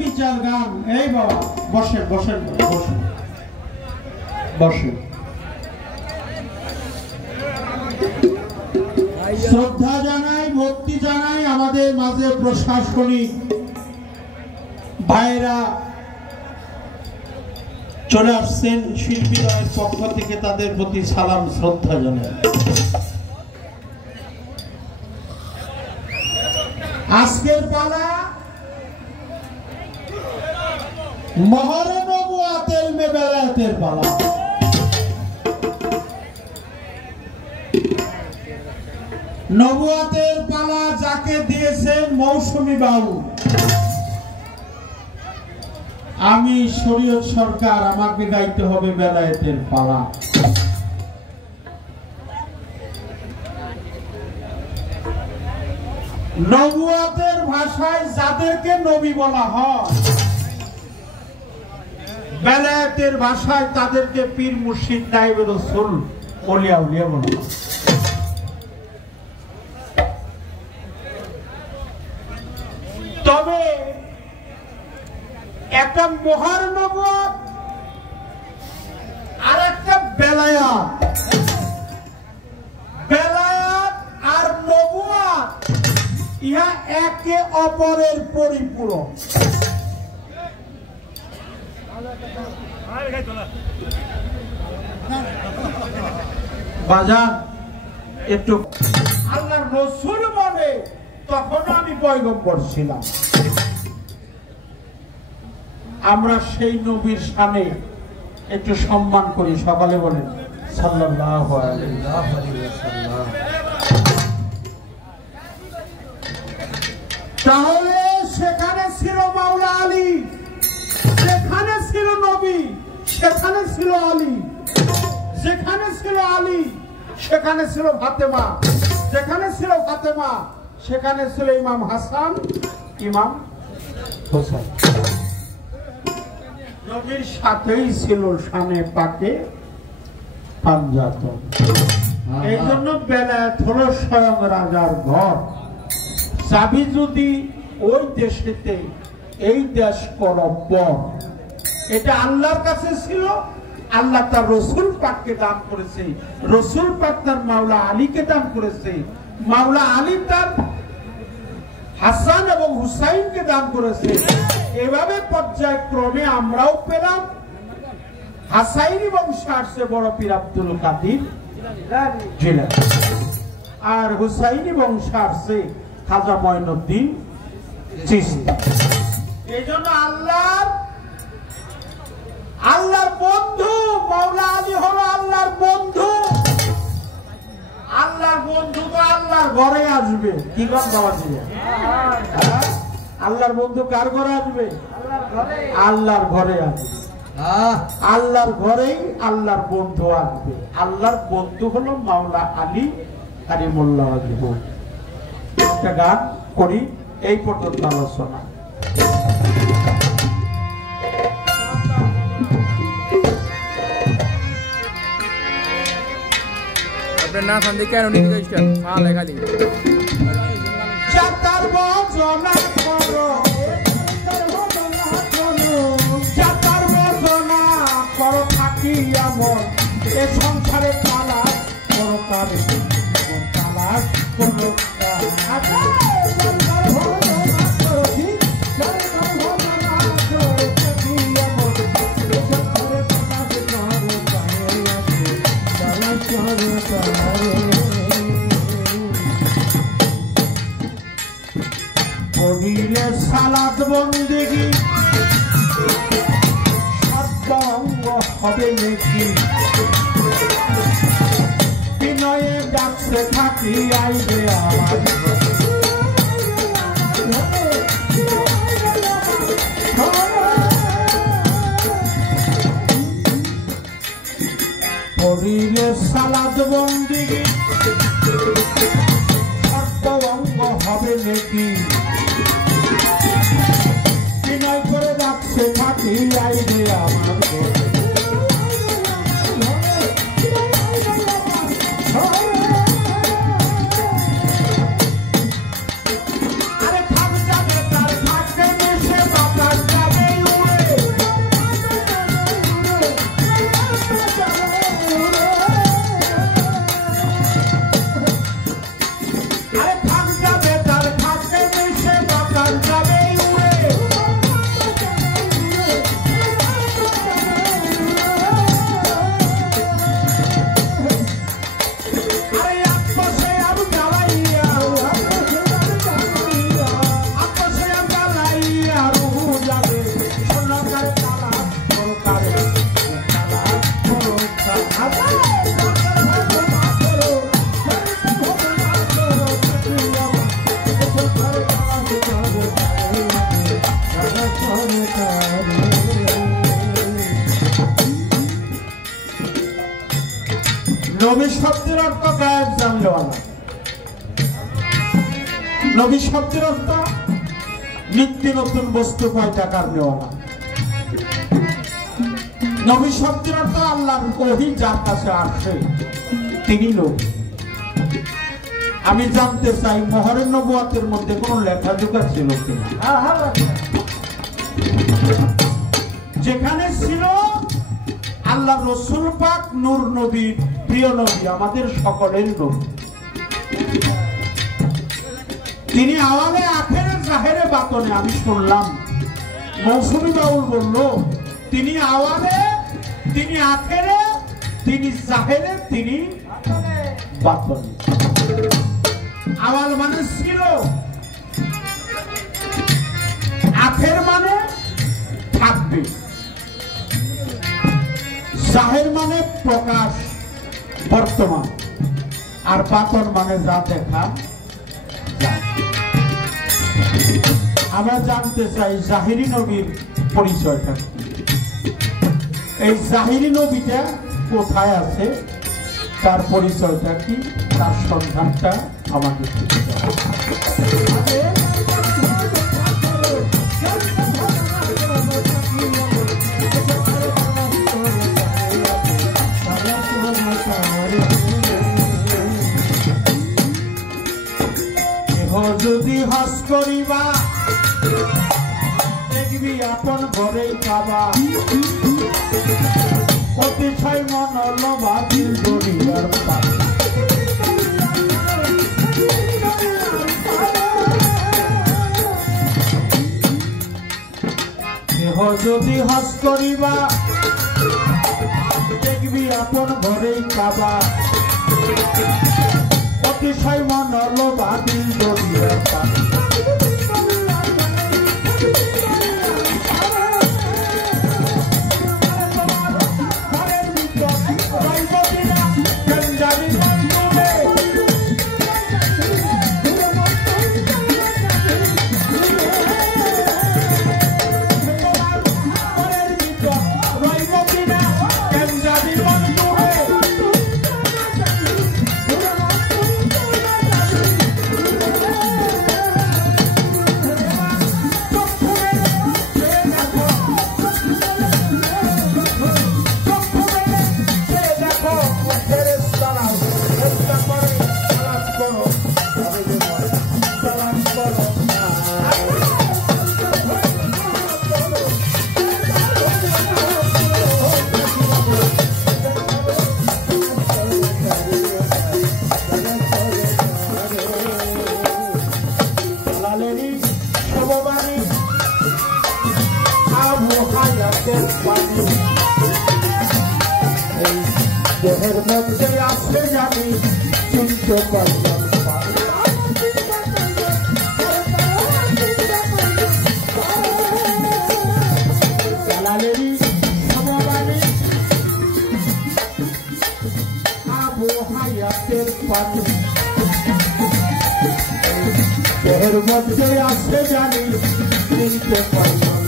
বিচার গান। এই বাবা বসে বসে বসে বসে। শ্রদ্ধা জানাই, ভক্তি জানাই আমাদের মাঝে প্রশাসনিক ভাইরা চলে আসছেন, শিল্পীদের পক্ষ থেকে তাদের প্রতি সালাম শ্রদ্ধা জানাই। আজকের পালা মহরে নবুয়াতেল মে বেলায়েতের পালা। নবুয়াতের পালা যাকে দিয়েছেন মৌসুমী বাবু, আমি শরীয়ত সরকার, আমাকে গাইতে হবে বেলায়েতের পালা। নবুয়াতের ভাষায় যাদেরকে নবী বলা হয়, বেলায়েতের ভাষায় তাদেরকে পীর মুর্শিদ নায়েব রাসূল ওলিয়া উলিয়া বলা হয়। তবে একটা মহার নবুয়াত আর একটা বেলায়াত, বেলায়াত আর নবুয়াত ইহা একে অপরের পরিপূরক। বাজার একটু আল্লাহর রাসূল বলে তখন আমি পয়গম্বর ছিলাম। আমরা সেই নবীর শানে একটু সম্মান করি, সকালে বলেন সাল্লাল্লাহু আলাইহি ওয়াসাল্লাম। তাহলে সেখানে ছিল মাওলা আলী, সেখানে ছিল নবী, সেখানে ছিল আলী, যেখানে ছিল আলী সেখানে ছিল ফাতেমা, যেখানে ছিল ফাতেমা সেখানে ছিল ইমাম হাসান, ইমাম হোসেন। নবীর সাথেই ছিল শানে পাকে পাঞ্জাতন। এই জন্য বেলায়েত হলো স্বয়ং রাজার ঘর। চাবি যদি ওই দেশেতে, এই দেশ পরপর, এটা আল্লাহর কাছে ছিল, আল্লাহ তার রসুল পাককে দান করেছে, রসুল পাক তার মাওলা আলীকে দান করেছে, মাওলা আলী তার হাসান এবং হুসাইনকে দান করেছে। এভাবে পর্যায়ক্রমে আমরাও পেলাম। হাসাইনি বংশে আসছে বড় পীর আব্দুল কাদির জিলানী, আর হুসাইনি বংশে আসছে খাজা মঈনুদ্দিন চিশতি। এই জন্য আল্লাহর বন্ধু মাওলা আলী হলো আল্লাহর বন্ধু। আল্লাহর বন্ধু তো আল্লাহর ঘরে আসবে। কি কর বাবা ছিল? আল্লাহর বন্ধু কার ঘরে আসবে? আল্লাহর ঘরে আসবে। আল্লাহর ঘরেই আল্লাহর বন্ধু আসবে। আল্লাহর বন্ধু হলো মাওলা আলী কারিমুল্লাহ ওয়াজহুহ। একটা গান করি, এই পর্যন্ত আলোচনা। না সন্ধে কেন নিতে ইস্টার মাল খালি চাতার বজনা করো, চাতার বজনা করো থাকি এমন এ সংসারে তালাশ করো, তার তালাশ করো। করিলে সালাত বন্দেগি সর্বাঙ্গ হবে নাকি, বিনয়ে ডাকছে থাকি আইবে আমার। করিলে সালাত বন্দেগি সর্বাঙ্গ হবে নাকি, বিনয় করে ডাকছে থাকি আইবে আমার। আরে থাক যাবে তার থাকতে মিশে বাতাস নবী শব্দের অর্থ নিত্য নতুন বস্তু কয়টা কারণে না। নবী শব্দের অর্থ আল্লাহর ওহী যার কাছে আসে তিনি নবী। আমি জানতে চাই মোহরের নবুয়াতের মধ্যে কোন লেখাজোখা ছিল কিনা। যেখানে ছিল আল্লাহ রসুল পাক নূর নবী, প্রিয় নবী, আমাদের সকলের নবী, তিনি আওয়ালে আখেরে জাহেরে বাতনে, আমি শুনলাম মৌসুমী বাউল বলল তিনি আওয়ালে, তিনি আখেরে, তিনি জাহেরে, তিনি বাতনে। আওয়াল মানে ছিল, আখের মানে থাকবে, জাহের মানে প্রকাশ বর্তমান, আর বাতন মানে যা দেখা। আমরা জানতে চাই জাহিরি নবীর পরিচয়টা। এই জাহিরি নবীটা কোথায় আছে, তার পরিচয়টা কি, তার সন্ধানটা আমাদের যদি হস করিবা দেখবি আপন ঘরেই পাবা, অতিশয় মন লবা দিল দরিয়ার পার। দেহ যদি হস করিবা দেখবি আপন ঘরেই পাবা, অতিশয় মন লবা দিল দরিয়ার পার। দেহের মধ্যে আসলে জানি চিনতে পারলাম জালালেরই সমবাণী আবু হায়াতের পানি। দেহের মধ্যে আসলে জানি চিনতে পারলাম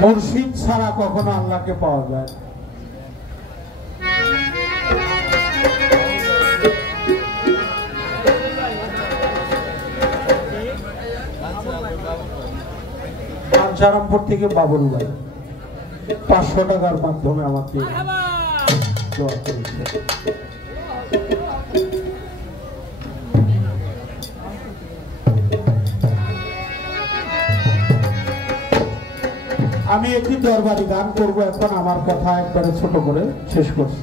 মুর্শিদ ছাড়া কখনো আল্লাহকে পাওয়া যায় না। বাঞ্ছারামপুর থেকে বাবুল ভাই 500 টাকার মাধ্যমে আমাকে দোয়া করেছে। আমি একটি দরবারি গান করবো এখন, আমার কথা একবারে ছোট করে শেষ করছি।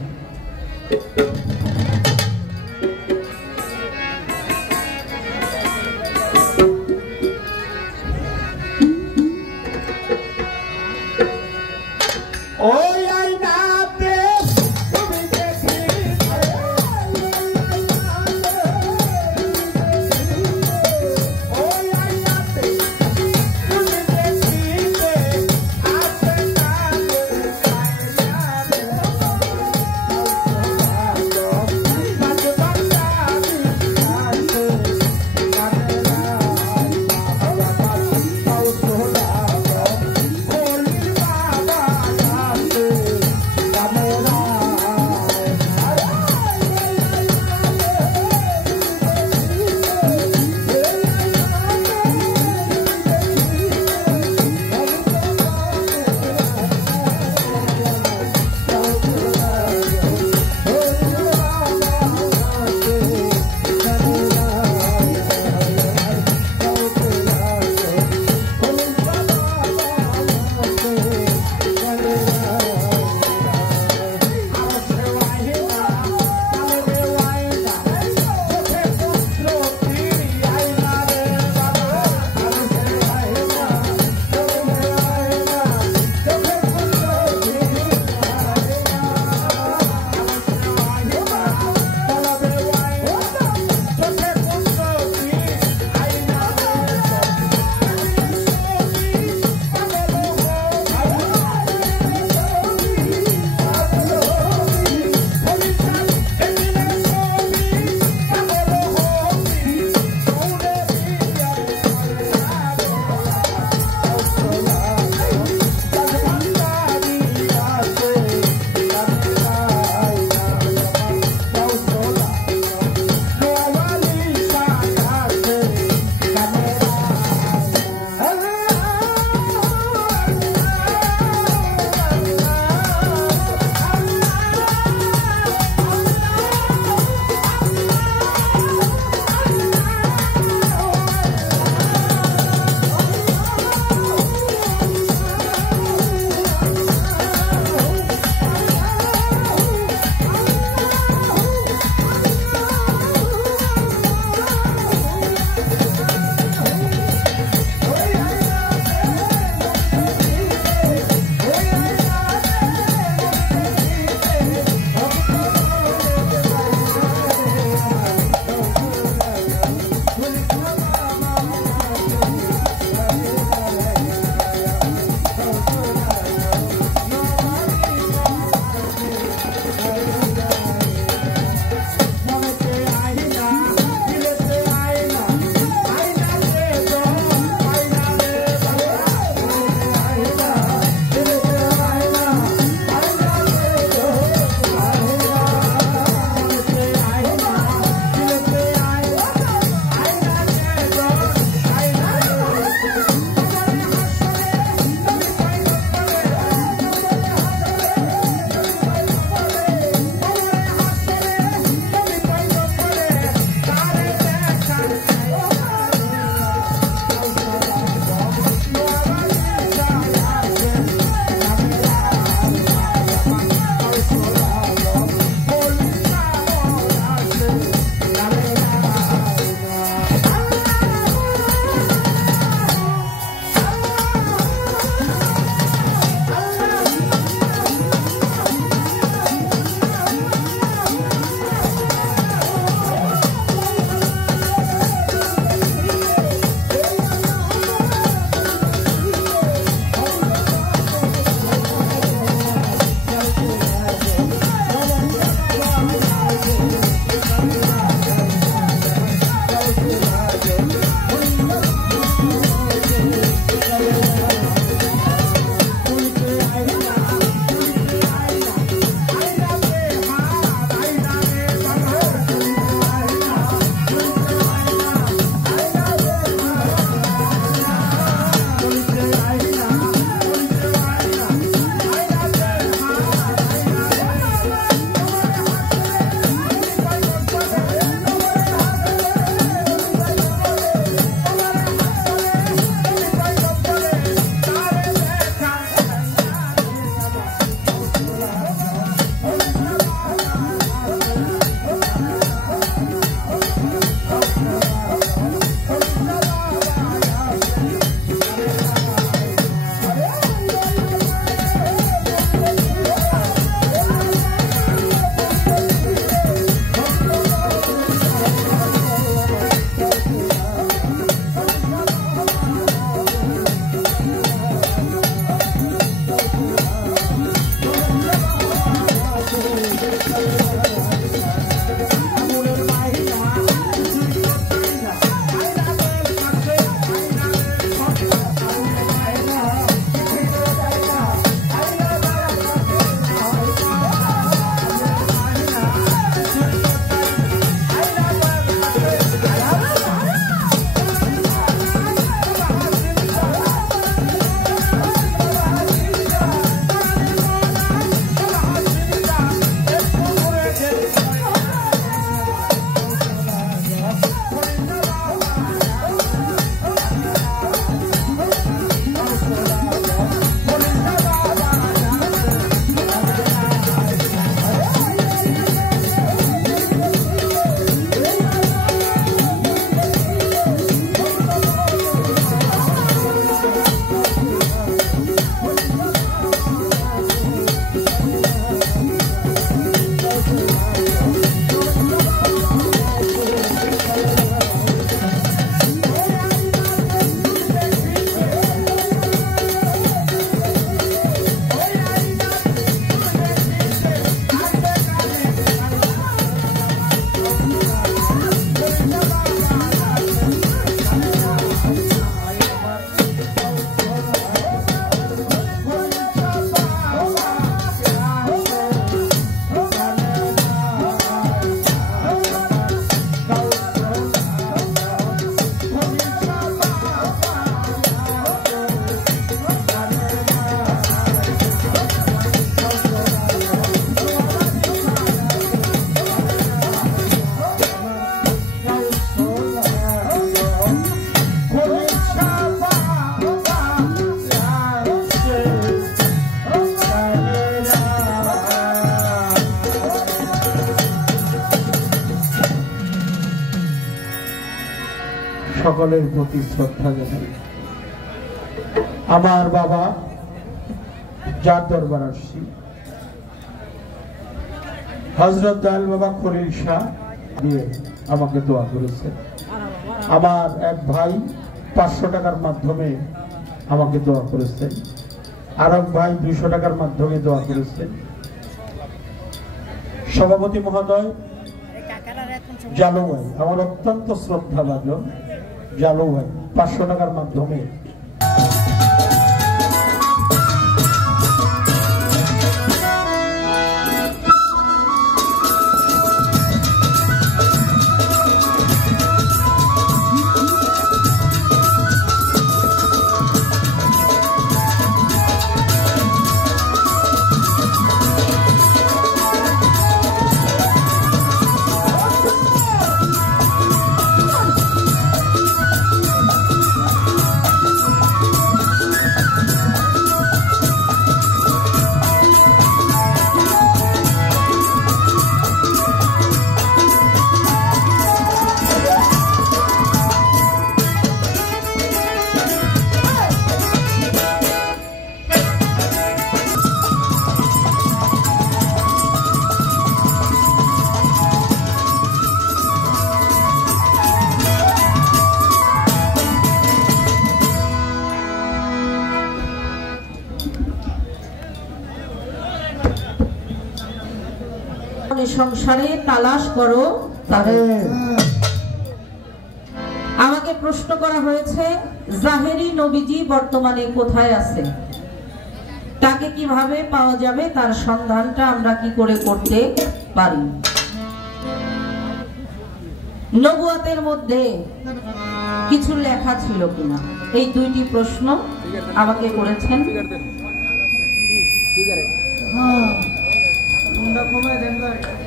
সকলের প্রতি শ্রদ্ধা জানাই। আমার বাবা যার দরবার আসছি, হযরত দয়াল বাবা খলিল শাহ দিয়ে আমাকে দোয়া করেছেন। আমার এক ভাই 500 টাকার মাধ্যমে আমাকে দোয়া করেছেন, আর এক ভাই 200 টাকার মাধ্যমে দোয়া করেছেন। সভাপতি মহোদয় জালু ভাই, আমার অত্যন্ত শ্রদ্ধাভাজন জালু ভাই, 500 টাকার মাধ্যমে সংসারে তালাশ করো তাদের। আমাকে প্রশ্ন করা হয়েছে, জাহেরি নবীজি বর্তমানে কোথায় আছে, তাকে কিভাবে পাওয়া যাবে, তার সন্ধানটা আমরা কি করে করতে পারি। নবুয়াতের মধ্যে কিছু লেখা ছিল কিনা, এই দুইটি প্রশ্ন আমাকে করেছেন।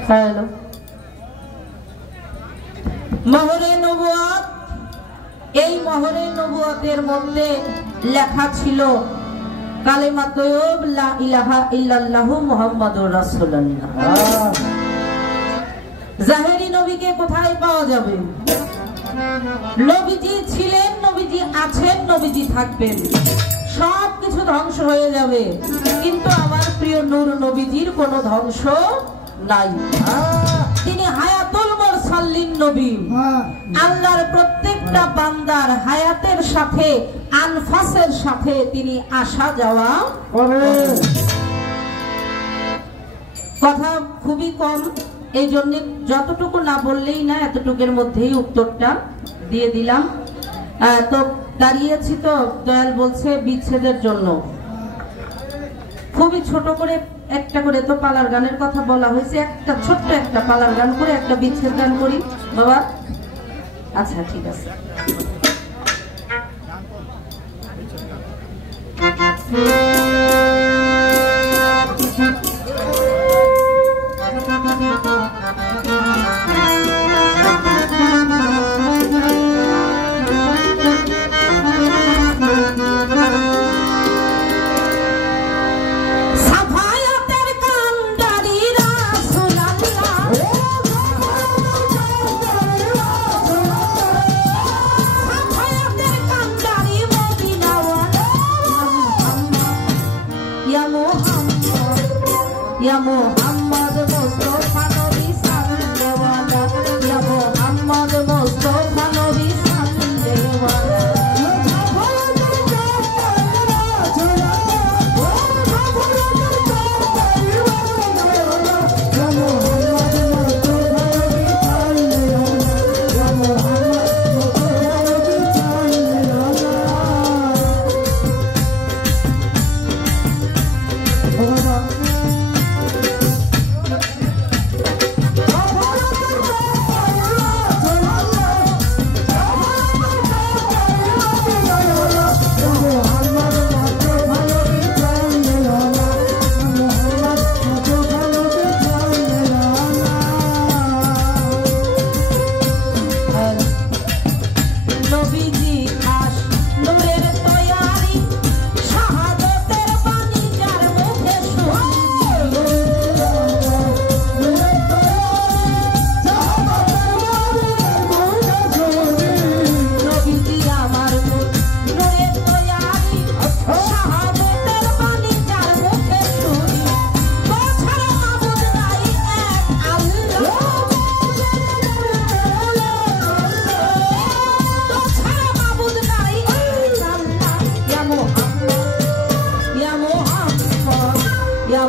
হ্যালো, মহরে নবুয়াত, এই মহরে নবুয়াতের মধ্যে লেখা ছিল কালেমা তয়্যব লা ইলাহা ইল্লাল্লাহু মুহাম্মাদুর রাসূলুল্লাহ। জাহেরি নবীকে কোথায় পাওয়া যাবে? নবীজি ছিলেন, নবীজি আছেন, নবীজি থাকবেন, সবকিছু ধ্বংস হয়ে যাবে, কিন্তু আমার প্রিয় নূর নবীজির কোনো ধ্বংস নাই। তিনি হায়াতুল মুরসালিন নবী। আল্লাহর প্রত্যেকটা বান্দার হায়াতের সাথে, আনফাসের সাথে তিনি আসা যাওয়া করেন। কথা খুবই কম, এই জন্য যতটুকু না বললেই না, এতটুকুর মধ্যেই উত্তরটা দিয়ে দিলাম। তো দাঁড়িয়েছি তো, দয়াল বলছে বিচ্ছেদের জন্য খুবই ছোট করে একটা করে তো পালার গানের কথা বলা হয়েছে, একটা ছোট্ট একটা পালার গান করে একটা বিচ্ছেদ গান করি বাবা। আচ্ছা ঠিক আছে।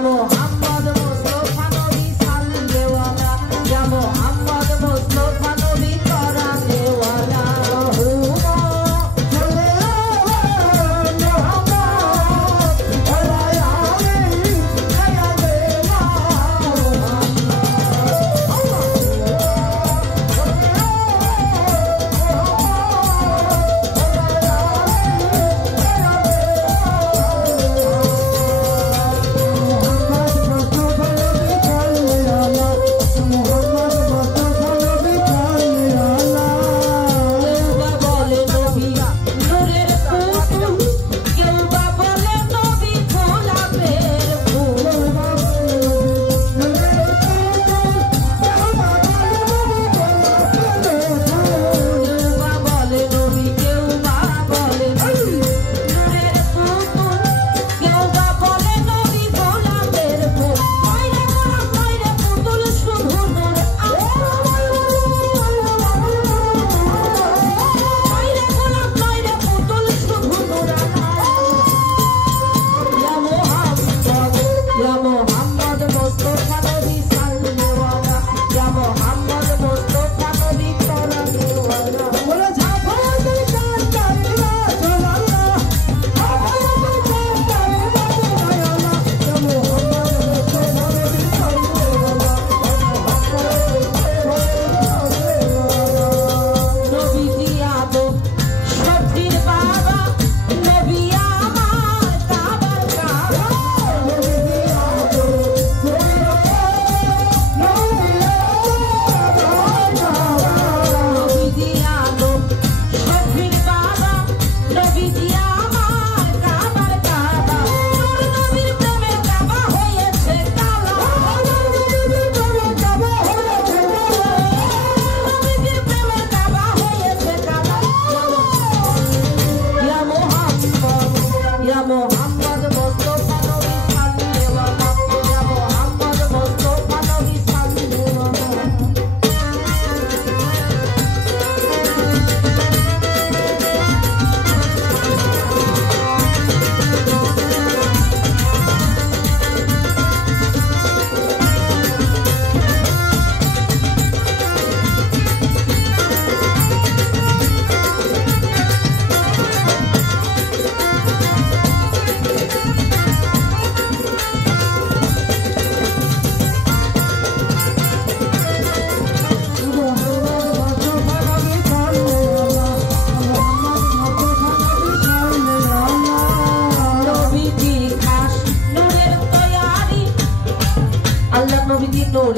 মোহাম্মদ মুস্তাফা নবী সাল্লেওয়ালা ইয়া মোহাম্মদ মুস্তাফা নবী করানেওয়ালা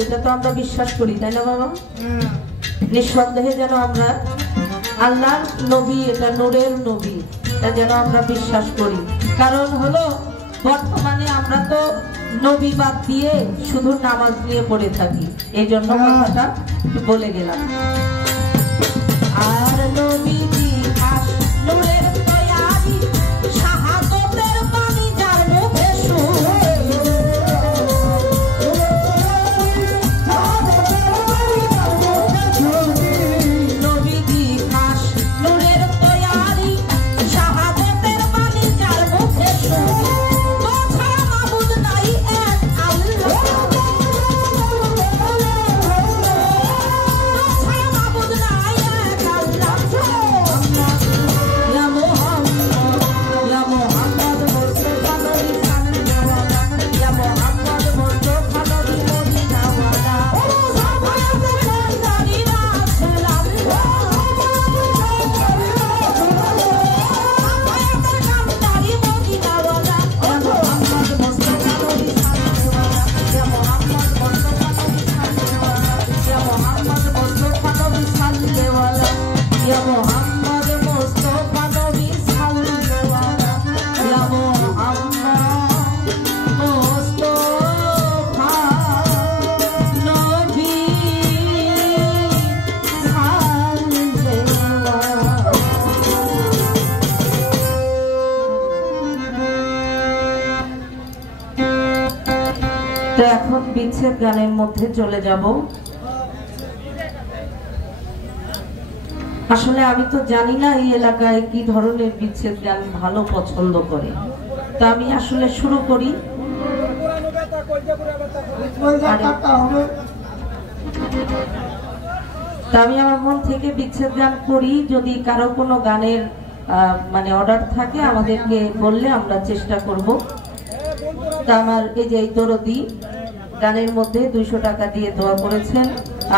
এটা তো আমরা বিশ্বাস করি, তাই না বাবা? নিঃসন্দেহে যেন আমরা আল্লাহর নবী, এটা নূরের নবী, এটা যেন আমরা বিশ্বাস করি। কারণ হলো বর্তমানে আমরা তো নবী বাদ দিয়ে শুধু নামাজ নিয়ে পড়ে থাকি, এই জন্য কথাটা বলে গেলাম। আর নবীজি খাস নূরের তৈয়ারি, শাহাদাতের বাণী যার মুখে শুনে, নবীজি খাস নূরের তৈয়ারি, শাহাদাতের বাণী যার মুখে শুনে, কথা মাবুদ নাই এক আল্লাহ, কথা মাবুদ নাই এক আল্লাহ। ইয়া মুহাম্মদ মুস্তাফা নবী সাল্লাল্লাহু আলাইহি, ইয়া মুহাম্মদ মুস্তাফা নবী মদিনাওয়ালা, সাহাবাদের কান্দারি রাসূলুল্লাহ, সাহাবাদের কান্দারি মদিনাওয়ালা, ইয়া মুহাম্মদ মুস্তাফা নবী সাল্লাল্লাহু আলাইহি, ইয়া মুহাম্মদ মুস্তাফা নবী সাল্লাল্লাহু আলাইহি, ইয়া মুহাম্মদ মুস্তাফা নবী সাল্লাল্লাহু আলাইহি, ইয়া মুহাম্মদ মুস্তাফা নবী সাল্লাল্লাহু আলাইহি, ইয়া মুহাম্মদ মুস্তাফা নবী সাল্লাল্লাহু। তো এখন বিচ্ছেদ গানের মধ্যে চলে যাব। আসলে আমি তো জানি না এই এলাকায় কি ধরনের বিচ্ছেদ গান ভালো পছন্দ করে, তো আমি আসলে শুরু করি। তা আমি আমার মন থেকে বিচ্ছেদ গান করি। যদি কারো কোনো গানের মানে অর্ডার থাকে আমাদেরকে বললে আমরা চেষ্টা করব। তা আমার এই যে এই দরদি গানের মধ্যে 200 টাকা দিয়ে দোয়া করেছেন,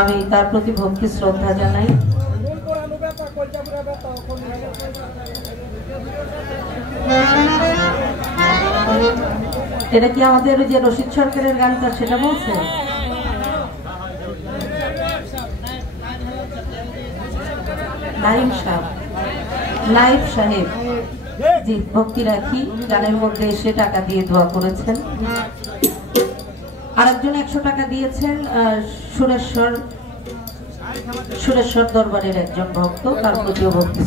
আমি তার প্রতি ভক্তি শ্রদ্ধা জানাই। এটা কি আমাদের যে রশিদ সরকারের গানটা সেটা বলছে? নাইব সাহেব জি, ভক্তি রাখি গানের মধ্যে এসে টাকা দিয়ে দোয়া করেছেন। আরেকজন 100 টাকা দিয়েছেন, সুরেশ্বর দরবারের একজন ভক্ত, তার প্রতিও ভক্তি।